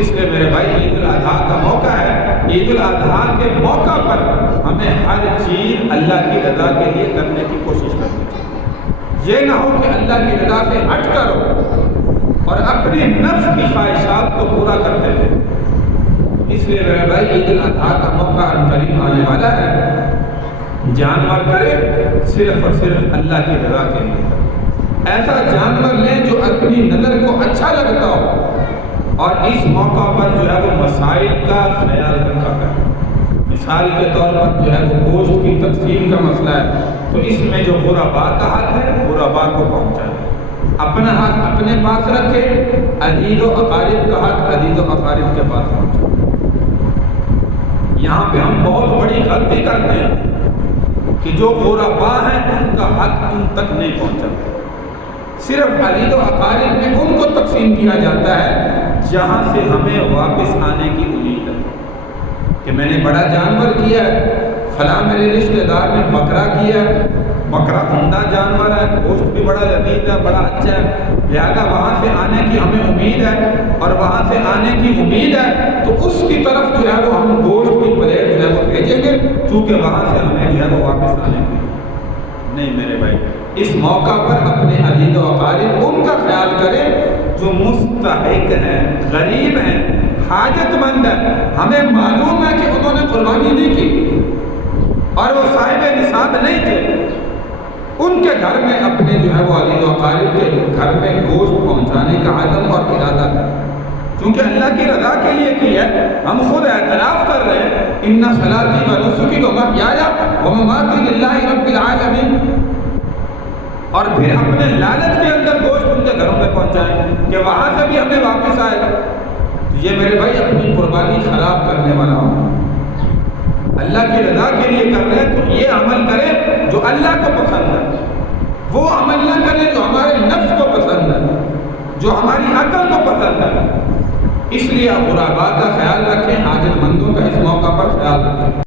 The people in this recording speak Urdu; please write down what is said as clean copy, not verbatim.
اس لیے میرے بھائی عید الاضحیٰ کا موقع ہے، عید الاضحیٰ کے موقع پر ہمیں ہر چیز اللہ کی رضا کے لیے کرنے کی کوشش کرنی چاہیے۔ یہ نہ ہو کہ اللہ کی رضا سے ہٹ کر ہو اور اپنی نفس کی خواہشات کو پورا کرتے تھے۔ اس لیے میرے بھائی عید الاضحیٰ کا موقع قریب آنے والا ہے، جانور کرے صرف اور صرف اللہ کی رضا کے لیے، ایسا جانور لیں جو اپنی نظر کو اچھا لگتا ہو، اور اس موقع پر جو ہے وہ مسائل کا خیال رکھا کرے۔ مثال کے طور پر جو ہے وہ گوشت کی تقسیم کا مسئلہ ہے، تو اس میں جو غرباء کا حق ہے غرباء کو پہنچائے، اپنا حق اپنے پاس رکھے، عزیز و اقارب کا حق عزیز و اقارب کے پاس پہنچائے۔ یہاں پہ ہم بہت بڑی غلطی کرتے ہیں کہ جو غرباء ہیں ان کا حق ان تک نہیں پہنچا، صرف عزیز و اقارب میں ان کو تقسیم کیا جاتا ہے جہاں سے ہمیں واپس آنے کی امید ہے، کہ میں نے بڑا جانور کیا ہے، فلاں میرے رشتہ دار نے بکرا کیا ہے، بکرا عمدہ جانور ہے، گوشت بھی بڑا لذیذ ہے، بڑا اچھا ہے، لہذا وہاں سے آنے کی ہمیں امید ہے، اور وہاں سے آنے کی امید ہے تو اس کی طرف جو ہے وہ ہم گوشت کی پلیٹ جو ہے وہ بھیجیں گے، چونکہ وہاں سے ہمیں جو ہے وہ واپس آنے کی نہیں۔ میرے بھائی اس موقع پر اپنے عزیز و اقارب ان کا خیال کریں جو مستحق ہیں، غریب ہیں، حاجت مند ہیں، ہمیں معلوم ہے کہ انہوں نے قربانی نہیں کی اور وہ صاحب نصاب نہیں تھے، ان کے گھر میں اپنے جو ہے وہ عزیز و اقارب کے گھر میں گوشت پہنچانے کا عزم اور ارادہ کریں، کیونکہ اللہ کی رضا کے لیے کیا ہے۔ ہم خود اعتراف کر رہے ہیں ان صلاتی و نسکی و محیای و مماتی للہ رب العالمین، اور پھر اپنے لالچ کے اندر گوشت ان کے گھروں میں پہنچائیں کہ وہاں سے بھی ہمیں واپس آئے گا، یہ میرے بھائی اپنی قربانی خراب کرنے والا ہوں۔ اللہ کی رضا کے لیے کر رہے ہیں تو یہ عمل کریں جو اللہ کو پسند ہے، وہ عمل نہ کریں جو ہمارے نفس کو پسند ہے، جو ہماری عقل کو پسند ہے۔ اس لیے غرباء کا خیال رکھیں، حاجت مندوں کا اس موقع پر خیال رکھیں۔